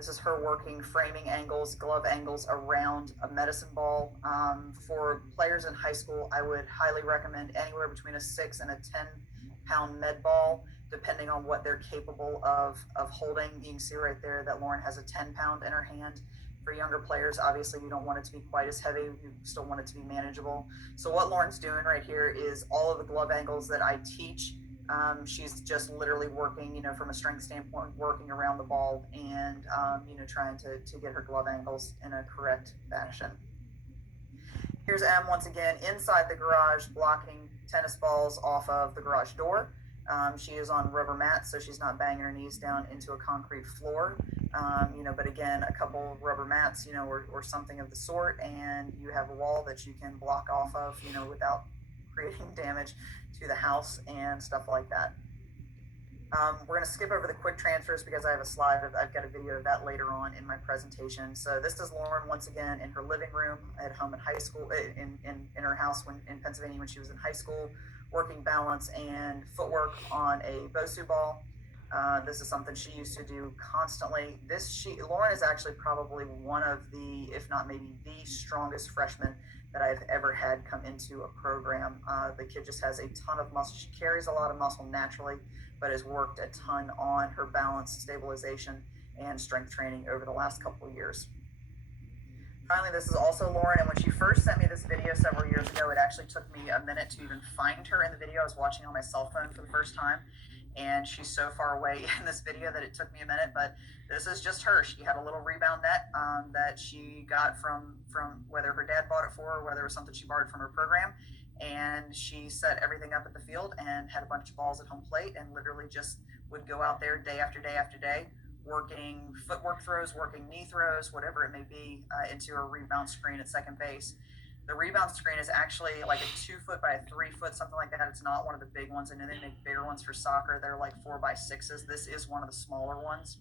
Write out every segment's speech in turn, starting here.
This is her working framing angles, glove angles around a medicine ball. For players in high school, I would highly recommend anywhere between a 6 and a 10 pound med ball, depending on what they're capable of holding. You can see right there that Lauren has a 10 pound in her hand. For younger players, obviously, you don't want it to be quite as heavy. You still want it to be manageable. So what Lauren's doing right here is all of the glove angles that I teach. She's just literally working, from a strength standpoint, working around the ball and, trying to get her glove angles in a correct fashion. Here's Em once again inside the garage blocking tennis balls off of the garage door. She is on rubber mats, so she's not banging her knees down into a concrete floor. But again, a couple rubber mats, or something of the sort, and you have a wall that you can block off of, without creating damage to the house and stuff like that. We're going to skip over the quick transfers because I have a slide. I've got a video of that later on in my presentation. So this is Lauren once again in her living room at home in high school, in her house in Pennsylvania when she was in high school, working balance and footwork on a Bosu ball. This is something she used to do constantly. Lauren is actually probably one of the, if not maybe the strongest freshman that I've ever had come into a program. The kid just has a ton of muscle. She carries a lot of muscle naturally, but has worked a ton on her balance, stabilization, and strength training over the last couple of years. Finally, this is also Lauren, and when she first sent me this video several years ago, it actually took me a minute to even find her in the video. I was watching on my cell phone for the first time, and she's so far away in this video that it took me a minute, but this is just her. She had a little rebound net that she got from whether her dad bought it for her, whether it was something she borrowed from her program, and she set everything up at the field and had a bunch of balls at home plate and literally just would go out there day after day after day, working footwork throws, working knee throws, whatever it may be, into a rebound screen at second base. The rebound screen is actually like a 2 foot by a 3 foot, something like that. It's not one of the big ones. I know they make bigger ones for soccer. They're like 4x6s. This is one of the smaller ones,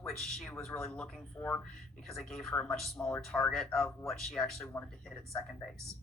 which she was really looking for because it gave her a much smaller target of what she actually wanted to hit at second base.